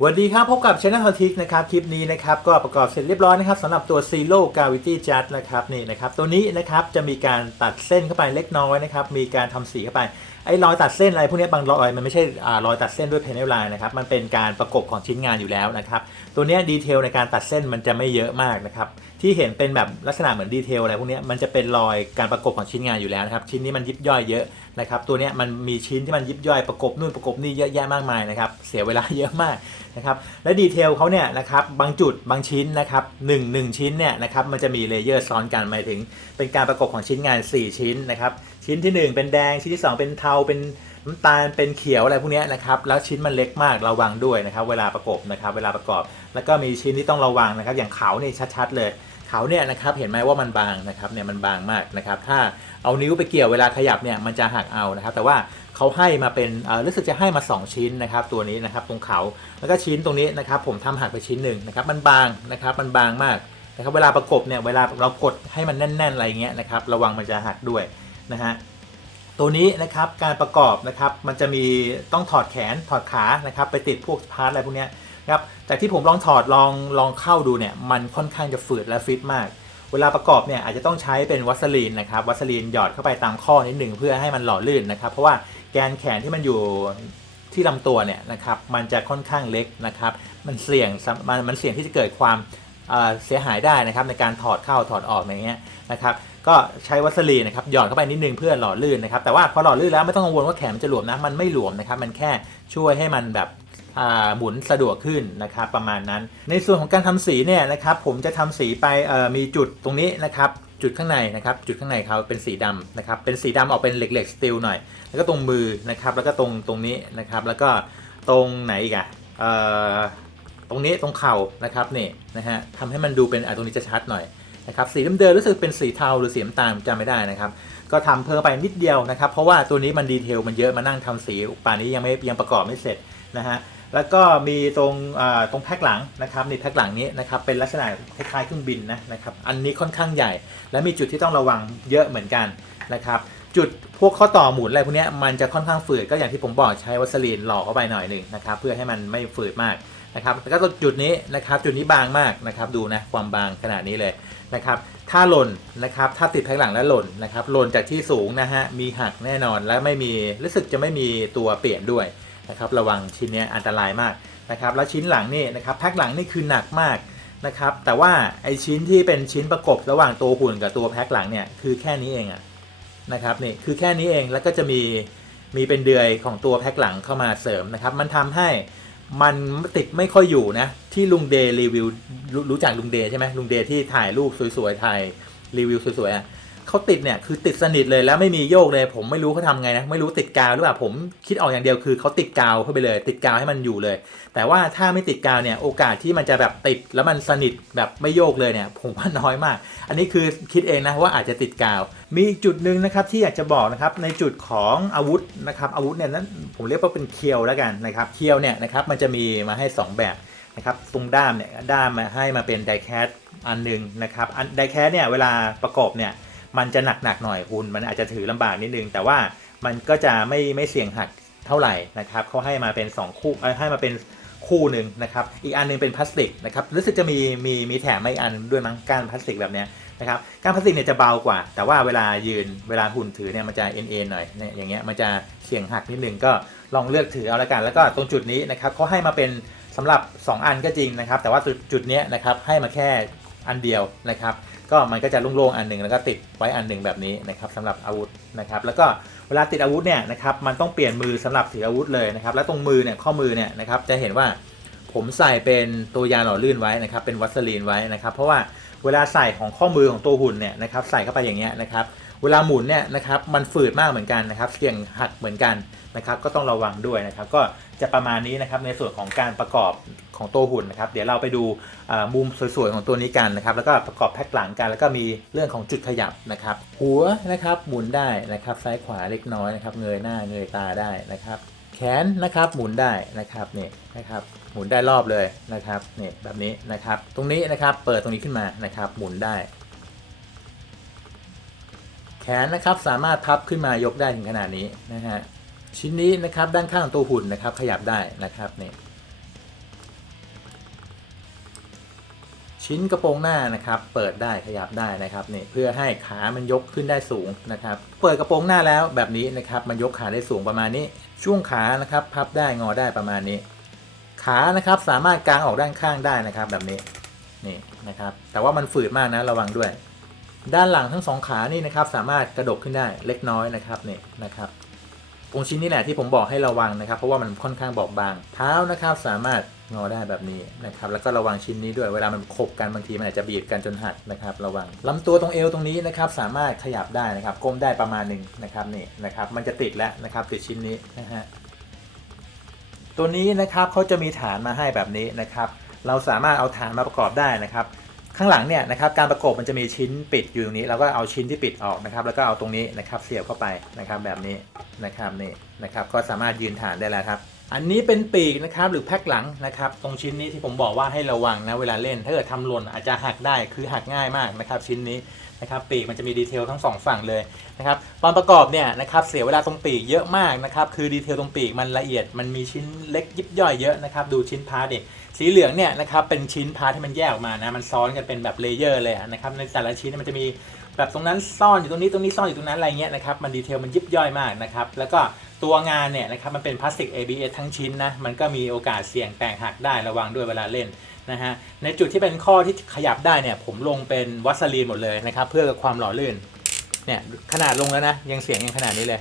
สวัสดีครับ พบกับ Channel ทอทิกนะครับ คลิปนี้นะครับ ก็ประกอบเสร็จเรียบร้อยนะครับสำหรับตัว Zero Gravity Jet นะครับนี่นะครับ ตัวนี้นะครับจะมีการตัดเส้นเข้าไปเล็กน้อยนะครับ มีการทำสีเข้าไป ไอ้รอยตัดเส้นอะไรพวกนี้บางรอยมันไม่ใช่รอยตัดเส้นด้วยเพนเนลไลน์นะครับ มันเป็นการประกบของชิ้นงานอยู่แล้วนะครับ ตัวนี้ดีเทลในการตัดเส้นมันจะไม่เยอะมากนะครับ ที่เห็นเป็นแบบลักษณะเหมือนดีเทลอะไรพวกนี้มันจะเป็นรอยการประกบของชิ้นงานอยู่แล้วนะครับ ชิ้นนี้มันยิบย่อยเยอะนะครับตัวนี้มันมีชิ้นที่มันยิบย่อยประกบนู่นประกบนี่เยอะแยะมากมายนะครับเสียเวลาเยอะมากนะครับและดีเทลเขาเนี่ยนะครับบางจุดบางชิ้นนะครับหนึ่งหนึ่งชิ้นเนี่ยนะครับมันจะมีเลเยอร์ซ้อนกันหมายถึง เป็นการประกบของชิ้นงาน 4 ชิ้นนะครับชิ้นที่ 1 เป็นแดงชิ้นที่ 2 เป็นเทาเป็นน้ำตาลเป็นเขียวอะไรพวกนี้นะครับแล้วชิ้นมันเล็กมากระวังด้วยนะครับเวลาประกบนะครับเวลาประกอบ แล้วก็มีชิ้นที่ต้องระวังนะครับอย่างเขานี่ชัดๆเลย เขาเนี่ยนะครับเห็นไหมว่ามันบางนะครับเนี่ยมันบางมากนะครับถ้าเอานิ้วไปเกี่ยวเวลาขยับเนี่ยมันจะหักเอานะครับ แต่ว่าเขาให้มาเป็นรู้สึกจะให้มา 2 ชิ้นนะครับตัวนี้นะครับตรงเขาแล้วก็ชิ้นตรงนี้นะครับผมทำหักไปชิ้นหนึ่งนะครับมันบางนะครับมันบางมากนะครับเวลาประกบเนี่ยเวลาเรากดให้มันแน่น ๆ อะไรเงี้ยนะครับระวังมันจะหักด้วยนะฮะตัวนี้นะครับการประกอบนะครับมันจะมีต้องถอดแขนถอดขานะครับไปติดพวกพาร์ทอะไรพวกเนี้ย นะครับแต่ที่ผมลองถอดลองลองเข้าดูเนี่ยมันค่อนข้างจะฝืดและฟิตมาก เวลาประกอบเนี่ยอาจจะต้องใช้เป็นวัสลีนนะครับวัสลีนหยอดเข้าไปตามข้อนิดหนึ่งเพื่อให้มันหล่อลื่นนะครับ เพราะว่าแกนแขนที่มันอยู่ที่ลำตัวเนี่ยนะครับมันจะค่อนข้างเล็กนะครับ มันเสี่ยงมันมันเสี่ยงที่จะเกิดความเอ่อเสียหายได้นะครับในการถอดเข้าถอดออกอย่างเงี้ยนะครับก็ใช้วัสลีนนะครับหยอดเข้าไปนิดนึงเพื่อหล่อลื่นนะครับแต่ว่าพอหล่อลื่นแล้วไม่ต้องกังวลว่าแขนมันจะหลวมนะมันไม่หลวมนะครับมันแค่ช่วยให้มันแบบ หมุนสะดวกขึ้นนะครับประมาณนั้น ในส่วนของการทำสีเนี่ยนะครับผมจะทำสีไปมีจุดตรงนี้นะครับจุดข้างในนะครับจุดข้างในเขาเป็นสีดำนะครับเป็นสีดำออกเป็นเหล็กๆสตีลหน่อย แล้วก็ตรงมือนะครับแล้วก็ตรงตรงนี้นะครับแล้วก็ตรงไหนอีกอะเอ่อตรงนี้ตรงเข่านะครับนี่นะฮะทำให้มันดูเป็นอะตรงนี้จะชัดหน่อยนะครับสีเดิมๆรู้สึกเป็นสีเทาหรือสีน้ำตาลจำไม่ได้นะครับ ก็ทำเพิ่มไปนิดเดียวนะครับ เพราะว่าตัวนี้มันดีเทลมันเยอะมานั่งทำสีป่านนี้ยังไม่ยังประกอบไม่เสร็จนะฮะ แล้วก็มีตรงตรงแพ็คหลังนะครับนี่แพ็คหลังนี้นะครับเป็นลักษณะคล้ายๆเครื่องบินนะนะครับอันนี้ค่อนข้างใหญ่ และมีจุดที่ต้องระวังเยอะเหมือนกันนะครับจุดพวกข้อต่อหมุนอะไรพวกนี้มันจะค่อนข้างฝืดก็อย่างที่ผมบอกใช้วัสลีนหล่อเข้าไปหน่อยหนึ่งนะครับเพื่อให้มันไม่ฝืดมากนะครับแล้วก็จุดนี้นะครับจุดนี้บางมากนะครับดูนะความบางขนาดนี้เลยนะครับถ้าหล่นนะครับถ้าติดแผงหลังแล้วหล่นนะครับหล่นจากที่สูงนะฮะมีหักแน่นอนและไม่มีรู้สึกจะไม่มีตัวเปลี่ยนด้วย นะครับระวังชิ้นนี้อันตรายมากนะครับแล้วชิ้นหลังนี่นะครับแพ็คหลังนี่คือหนักมากนะครับแต่ว่าไอชิ้นที่เป็นชิ้นประกบระหว่างตัวหุ่นกับตัวแพ็คหลังเนี่ยคือแค่นี้เองอะนะครับนี่คือแค่นี้เองแล้วก็จะมีมีเป็นเดือยของตัวแพ็คหลังเข้ามาเสริมนะครับมันทำให้มันติดไม่ค่อยอยู่นะที่ลุงเดรีวิวรู้รู้จักลุงเดใช่ไหมลุงเดที่ถ่ายรูปสวยๆถ่ายรีวิวสวยๆอะ เขาติดเนี่ยคือติดสนิทเลยแล้วไม่มีโยกเลย ผมไม่รู้เขาทำไงนะไม่รู้ติดกาวหรือเปล่าผมคิดออกอย่างเดียวคือเขาติดกาวเข้าไปเลย ติดกาวให้มันอยู่เลย แต่ว่าถ้าไม่ติดกาวเนี่ยโอกาสที่มันจะแบบติดแล้วมันสนิทแบบไม่โยกเลยเนี่ยผมว่าน้อยมาก อันนี้คือคิดเองนะว่าอาจจะติดกาว มีอีกจุดหนึ่งนะครับที่อยากจะบอกนะครับในจุดของอาวุธนะครับอาวุธเนี่ยนั้นผมเรียกว่าเป็นเคียวแล้วกันนะครับเคียวเนี่ยนะครับมันจะมีมาให้ 2 แบบนะครับตรงด้ามเนี่ยด้ามมาให้มาเป็นไดแคสอันหนึ่งนะครับอันไดแคสเนี่ยเวลาประกอบเนี่ย มันจะหนักๆหน่อยคุณมันอาจจะถือลำบากนิดนึง แต่ว่ามันก็จะไม่ไม่เสี่ยงหักเท่าไหร่นะครับเขาให้มาเป็น 2 คู่ให้มาเป็นคู่หนึ่งนะครับ อีกอันหนึงเป็นพลาสติกนะครับรู้สึกจะมีมีมีแถมไมาอีกอันด้วยมั้งก้านพลาสติกแบบเนี้ยนะครับก้ารพลาสติกเนี่ยจะเบากว่า แต่ว่าเวลายืนเวลาหุ่นถือเนี่ยมันจะเอ็นเอ็นหน่อยเนี่ยอย่างเงี้ยมันจะเสี่ยงหักนิดนึงก็ลองเลือกถือเอาละกันแล้วก็ตรงจุดนี้นะครับเขาให้มาเป็นสำหรับ 2 อันก็จริงนะครับ แต่ว่าจุดจุดเนี้ยนะครับให้มาแค่ อันเดียวนะครับ ก็มันก็จะโล่งๆอันหนึ่งแล้วก็ติดไว้อันหนึ่งแบบนี้นะครับสำหรับอาวุธนะครับ แล้วก็เวลาติดอาวุธเนี่ยนะครับมันต้องเปลี่ยนมือสำหรับถืออาวุธเลยนะครับ แล้วตรงมือเนี่ยข้อมือเนี่ยนะครับจะเห็นว่าผมใส่เป็นตัวยาหล่อลื่นไว้นะครับ เป็นวัสลีนไว้นะครับ เพราะว่าเวลาใส่ของข้อมือของตัวหุ่นเนี่ยนะครับ ใส่เข้าไปอย่างเงี้ยนะครับ เวลาหมุนเนี่ยนะครับมันฝืดมากเหมือนกันนะครับเสี่ยงหักเหมือนกันนะครับก็ต้องระวังด้วยนะครับก็จะประมาณนี้นะครับในส่วนของการประกอบของตัวหุ่นนะครับเดี๋ยวเราไปดูมุมสวยๆของตัวนี้กันนะครับแล้วก็ประกอบแพ็คหลังกันแล้วก็มีเรื่องของจุดขยับนะครับหัวนะครับหมุนได้นะครับซ้ายขวาเล็กน้อยนะครับเงยหน้าเงยตาได้นะครับแขนนะครับหมุนได้นะครับนี่นะครับหมุนได้รอบเลยนะครับนี่แบบนี้นะครับตรงนี้นะครับเปิดตรงนี้ขึ้นมานะครับหมุนได้ นนะครับสามารถพับขึ้นมายกได้ถึงขนาดนี้นะฮะชิ้นนี้นะครับด้านข้างของตัวหุ่นนะครับขยับได้นะครับนี่ชิ้นกระโปรงหน้านะครับเปิดได้ขยับได้นะครับนี่เพื่อให้ขามันยกขึ้นได้สูงนะครับ เปิดกระโปรงหน้าแล้วแบบนี้นะครับมันยกขาได้สูงประมาณนี้ ช่วงขานะครับพับได้งอได้ประมาณนี้ ขานะครับสามารถกางออกด้านข้างได้นะครับแบบนี้นี่นะครับแต่ว่ามันฝืดมากนะระวังด้วย ด้านหลังทั้งสองขานี่นะครับสามารถกระดกขึ้นได้เล็กน้อยนะครับนี่นะครับตรงชิ้นนี้แหละที่ผมบอกให้ระวังนะครับ เพราะว่ามันค่อนข้างบอบบาง เท้านะครับสามารถงอได้แบบนี้นะครับแล้วก็ระวังชิ้นนี้ด้วยเวลามันขบกันบางทีมันอาจจะบีบกันจนหักนะครับ ระวังลำตัวตรงเอวตรงนี้นะครับสามารถขยับได้นะครับก้มได้ประมาณหนึ่งนะครับนี่นะครับมันจะติดแล้วนะครับติดชิ้นนี้นะฮะตัวนี้นะครับเขาจะมีฐานมาให้แบบนี้นะครับ เราสามารถเอาฐานมาประกอบได้นะครับ ข้างหลังเนี่ยนะครับการประกบมันจะมีชิ้นปิดอยู่ตรงนี้เราก็เอาชิ้นที่ปิดออกนะครับ แล้วก็เอาตรงนี้นะครับเสียบเข้าไปนะครับแบบนี้นะครับนี่นะครับก็สามารถยืนฐานได้แล้วครับ อันนี้เป็นปีกนะครับหรือแพ็คหลังนะครับตรงชิ้นนี้ที่ผมบอกว่าให้ระวังนะเวลาเล่น ถ้าเกิดทำหล่นอาจจะหักได้คือหักง่ายมากนะครับชิ้นนี้ นะครับปีกมันจะมีดีเทลทั้งสองฝั่งเลยนะครับตอนประกอบเนี่ยนะครับเสียเวลาตรงปีกเยอะมากนะครับคือดีเทลตรงปีกมันละเอียดมันมีชิ้นเล็กยิบย่อยเยอะนะครับดูชิ้นพาร์ทดิสีเหลืองเนี่ยนะครับเป็นชิ้นพาร์ทที่มันแยกออกมานะมันซ้อนกันเป็นแบบเลเยอร์เลยนะครับในแต่ละชิ้นมันจะมีแบบตรงนั้นซ่อนอยู่ตรงนี้ตรงนี้ซ่อนอยู่ตรงนั้นอะไรเงี้ยนะครับมันดีเทลมันยิบย่อยมากนะครับแล้วก็ตัวงานเนี่ยนะครับมันเป็นพลาสติก ABS ทั้งชิ้นนะมันก็มีโอกาสเสี่ยงแตกหักได้ระวังด้วยเวลาเล่น นะฮะในจุดที่เป็นข้อที่ขยับได้เนี่ยผมลงเป็นวัสลีนหมดเลยนะครับเพื่อความหล่อลื่นเนี่ยขนาดลงแล้วนะยังเสียงยังขนาดนี้เลย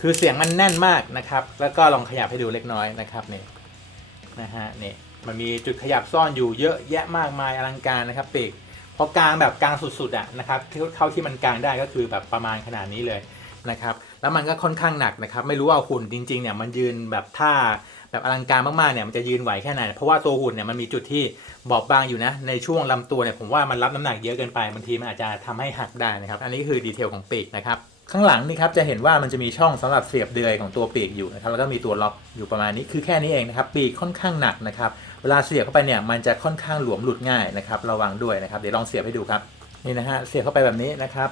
คือเสียงมันแน่นมากนะครับ แล้วก็ลองขยับให้ดูเล็กน้อยนะครับนี่นะฮะนี่มันมีจุดขยับซ่อนอยู่เยอะแยะมากมายอลังการนะครับปีกพอกลางแบบกลางสุดๆอะนะครับเท่าเท่าที่มันกลางได้ก็คือแบบประมาณขนาดนี้เลยนะครับ แล้วมันก็ค่อนข้างหนักนะครับ ไม่รู้ว่าหุ่นจริงๆเนี่ยมันยืนแบบท่า แบบอลังการมากๆเนี่ยมันจะยืนไหวแค่ไหน เพราะว่าตัวหุ่นเนี่ยมันมีจุดที่บอบบางอยู่นะ ในช่วงลำตัวเนี่ยผมว่ามันรับน้ำหนักเยอะเกินไปบางทีมันอาจจะทำให้หักได้นะครับ อันนี้คือดีเทลของปีกนะครับข้างหลังนี่ครับจะเห็นว่ามันจะมีช่องสำหรับเสียบเดือยของตัวปีกอยู่นะครับแล้วก็มีตัวล็อกอยู่ประมาณนี้คือแค่นี้เองนะครับปีกค่อนข้างหนักนะครับเวลาเสียบเข้าไปเนี่ยมันจะค่อนข้างหลวมหลุดง่ายนะครับระวังด้วยนะครับเดี๋ยวลองเสียบให้ดูครับนี่นะฮะเสียบเข้าไปแบบนี้นะครับ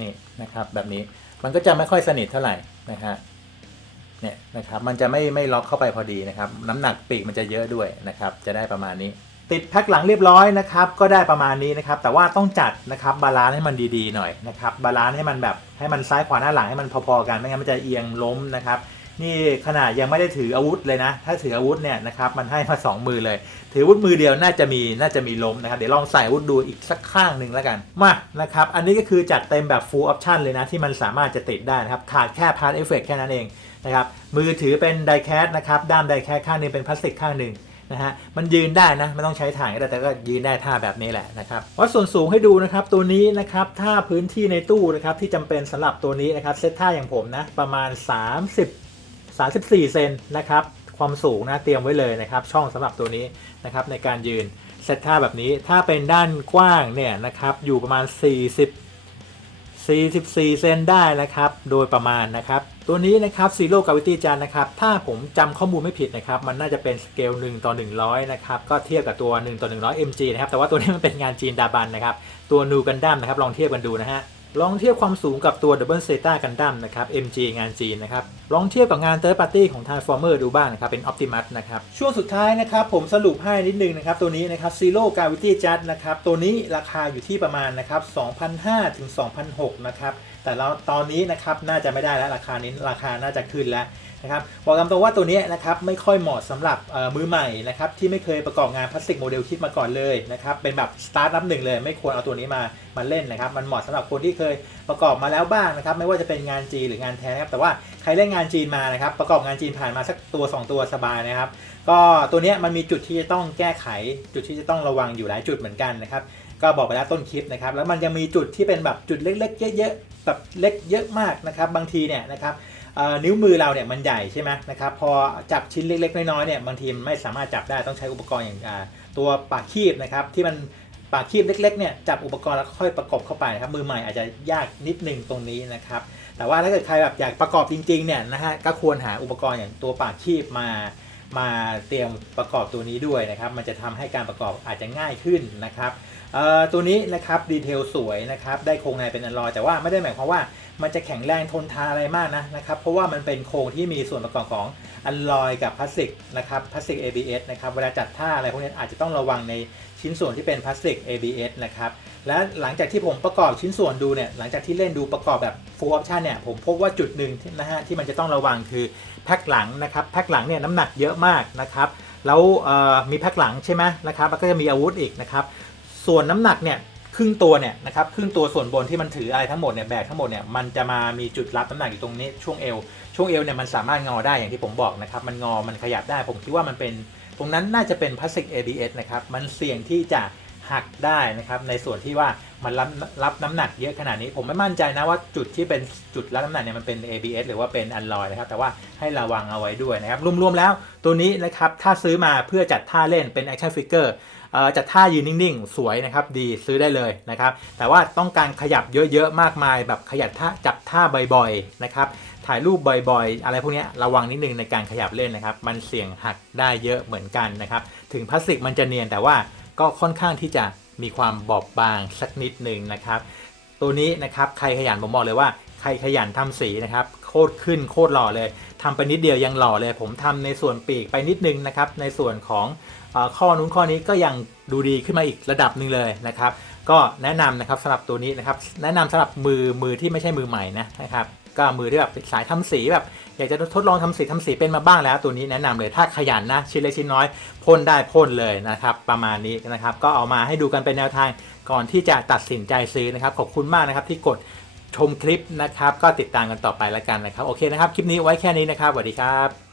นี่นะครับแบบนี้มันก็จะไม่ค่อยสนิทเท่าไหร่นะฮะเนี่ยนะครับมันจะไม่ไม่ล็อกเข้าไปพอดีนะครับน้ำหนักปีกมันจะเยอะด้วยนะครับจะได้ประมาณนี้ ติดแพ็คหลังเรียบร้อยนะครับก็ได้ประมาณนี้นะครับแต่ว่าต้องจัดนะครับบาลานซ์ให้มันดีๆหน่อยนะครับบาลานซ์ให้มันแบบให้มันซ้ายขวาหน้าหลังให้มันพอๆกันไม่งั้นมันจะเอียงล้มนะครับ นี่ขนาดยังไม่ได้ถืออาวุธเลยนะ ถ้าถืออาวุธเนี่ยนะครับมันให้มาสองมือเลย ถืออาวุธมือเดียวน่าจะมีน่าจะมีล้มนะครับ เดี๋ยวลองใส่อาวุธดูอีกสักข้างหนึ่งแล้วกัน มานะครับ อันนี้ก็คือจัดเต็มแบบ full option เลยนะ ที่มันสามารถจะติดได้นะครับ ขาดแค่ part effect แค่นั้นเองนะครับ มือถือเป็นไดแคสนะครับ ด้ามไดแคสข้างหนึงเป็นพลาสติกข้างหนึ่งนะฮะมันยืนได้นะไม่ต้องใช้ถ่านก็ได้แต่ก็ยืนได้ท่าแบบนี้แหละนะครับวัดส่วนสูงให้ดูนะครับตัวนี้นะครับถ้าพื้นที่ในตู้นะครับที่จำเป็นสำหรับตัวนี้นะครับเซตท่าอย่างผมนะประมาณ 30 34 เซนนะครับ ความสูงนะเตรียมไว้เลยนะครับ ช่องสำหรับตัวนี้นะครับในการยืนเซตท่าแบบนี้ถ้าเป็นด้านกว้างเนี่ยนะครับอยู่ประมาณ 40 44 เซนได้นะครับ โดยประมาณนะครับ ตัวนี้นะครับ Zero Gravity จานนะครับ ถ้าผมจำข้อมูลไม่ผิดนะครับ มันน่าจะเป็นสเกล1ต่อ 100 นะครับ ก็เทียบกับตัว 1 ต่อ 100 mg นะครับ แต่ว่าตัวนี้มันเป็นงานจีนดาบันนะครับ ตัวนูกันดั้มนะครับ ลองเทียบกันดูนะฮะ ลองเทียบความสูงกับตัว Double Zeta Gundam นะครับ MG งานจีนนะครับ ลองเทียบกับงาน Third Party ของ Transformer ดูบ้างนะครับ เป็น Optimus นะครับ ช่วงสุดท้ายนะครับ ผมสรุปให้นิดนึงนะครับ ตัวนี้นะครับ Zero Gravity Jet นะครับ ตัวนี้ราคาอยู่ที่ประมาณนะครับ2,500ถึง2,600นะครับ แต่เราตอนนี้นะครับน่าจะไม่ได้แล้วราคานี้ราคาน่าจะขึ้นแล้ว นะครับบอกตามตรงว่าตัวนี้นะครับไม่ค่อยเหมาะสำหรับมือใหม่นะครับที่ไม่เคยประกอบงานพลาสติกโมเดลคิดมาก่อนเลยนะครับเป็นแบบสตาร์ทนับหนึ่งเลย ไม่ควรเอาตัวนี้มามาเล่นนะครับ มันเหมาะสำหรับคนที่เคยประกอบมาแล้วบ้างนะครับ ไม่ว่าจะเป็นงานจีนหรืองานแท้นะครับแต่ว่าใครเล่นงานจีนมานะครับ ประกอบงานจีนผ่านมาสักตัว 2 ตัวสบายนะครับ ก็ตัวนี้มันมีจุดที่จะต้องแก้ไข จุดที่จะต้องระวังอยู่หลายจุดเหมือนกันนะครับก็บอกไปแล้วต้นคลิปนะครับ แล้วมันยังมีจุดที่เป็นแบบจุดเล็กๆ เยอะๆแบบเล็กเยอะมากนะครับ บางทีเนี่ยนะครับ นิ้วมือเราเนี่ยมันใหญ่ใช่ไหมนะครับพอจับชิ้นเล็ก ๆ น้อยๆเนี่ยบางทีมันไม่สามารถจับได้ต้องใช้อุปกรณ์อย่างตัวปากคีบนะครับที่มันปากคีบเล็กๆเนี่ยจับอุปกรณ์แล้วค่อยประกบเข้าไปนะครับมือใหม่อาจจะยากนิดนึงตรงนี้นะครับแต่ว่าถ้าเกิดใครแบบอยากประกอบจริงๆเนี่ยนะฮะก็ควรหาอุปกรณ์อย่างตัวปากคีบมามาเตรียมประกอบตัวนี้ด้วยนะครับ มันจะทำให้การประกอบอาจจะง่ายขึ้นนะครับ ตัวนี้นะครับดีเทลสวยนะครับได้โครงในเป็นอลลอยแต่ว่าไม่ได้หมายความว่ามันจะแข็งแรงทนทานอะไรมากนะนะครับเพราะว่ามันเป็นโครงที่มีส่วนประกอบของอลลอยกับพลาสติกนะครับพลาสติก ABS นะครับเวลาจัดท่าอะไรพวกนี้อาจจะต้องระวังในชิ้นส่วนที่เป็นพลาสติก ABS นะครับและหลังจากที่ผมประกอบชิ้นส่วนดูเนี่ยหลังจากที่เล่นดูประกอบแบบ full option เนี่ยผมพบว่าจุดหนึ่งนะฮะที่มันจะต้องระวังคือแพ็คหลังนะครับแพ็คหลังเนี่ยน้ำหนักเยอะมากนะครับแล้วมีแพ็คหลังใช่ไหมนะครับแล้วก็จะมีอาวุธอีกนะครับ ส่วนน้ำหนักเนี่ยครึ่งตัวเนี่ยนะครับครึ่งตัวส่วนบนที่มันถืออะไรทั้งหมดเนี่ยแบกทั้งหมดเนี่ยมันจะมามีจุดรับน้ำหนักอยู่ตรงนี้ช่วงเอวช่วงเอวเนี่ยมันสามารถงอได้อย่างที่ผมบอกนะครับมันงอมันขยับได้ผมคิดว่ามันเป็น ตรงนั้นน่าจะเป็นพลาสติก ABS นะครับมันเสี่ยงที่จะหักได้นะครับในส่วนที่ว่ามันรับรับน้ำหนักเยอะขนาดนี้ผมไม่มั่นใจนะว่าจุดที่เป็นจุดรับน้ำหนักเนี่ยมันเป็น ABS หรือว่าเป็นอัลลอยนะครับแต่ว่าให้ระวังเอาไว้ด้วยนะครับรวมๆแล้วตัวนี้นะครับถ้าซื้อมาเพื่อจัดท่าเล่นเป็น action figure เอ่อ จัดท่ายืนนิ่งๆ สวยนะครับดีซื้อได้เลยนะครับ แต่ว่าต้องการขยับเยอะๆ มากมาย แบบขยับท่าจับท่าบ่อยๆนะครับถ่ายรูปบ่อยๆ อะไรพวกนี้ระวังนิดนึงในการขยับเล่นนะครับ มันเสี่ยงหักได้เยอะเหมือนกันนะครับ ถึงพลาสติกมันจะเนียนแต่ว่าก็ค่อนข้างที่จะมีความบอบบางสักนิดหนึ่งนะครับ ตัวนี้นะครับใครขยันผมบอกเลยว่าใครขยันทำสีนะครับโคตรขึ้นโคตรหล่อเลยทำไปนิดเดียวยังหล่อเลย ผมทำในส่วนปีกไปนิดนึงนะครับในส่วนของ ข้อนู้นข้อนี้ก็ยังดูดีขึ้นมาอีกระดับหนึ่งเลยนะครับ ก็แนะนำนะครับสำหรับตัวนี้นะครับ แนะนำสำหรับมือมือที่ไม่ใช่มือใหม่นะนะครับก็มือที่แบบสายทำสีแบบอยากจะทดลองทำสีทำสีเป็นมาบ้างแล้ว ตัวนี้แนะนำเลยถ้าขยันนะชิ้นเล็กชิ้นน้อยพ่นได้พ่นเลยนะครับ ประมาณนี้นะครับ ก็เอามาให้ดูกันเป็นแนวทางก่อนที่จะตัดสินใจซื้อนะครับ ขอบคุณมากนะครับที่กดชมคลิปนะครับ ก็ติดตามกันต่อไปแล้วกันนะครับ โอเคนะครับ คลิปนี้ไว้แค่นี้นะครับสวัสดีครับ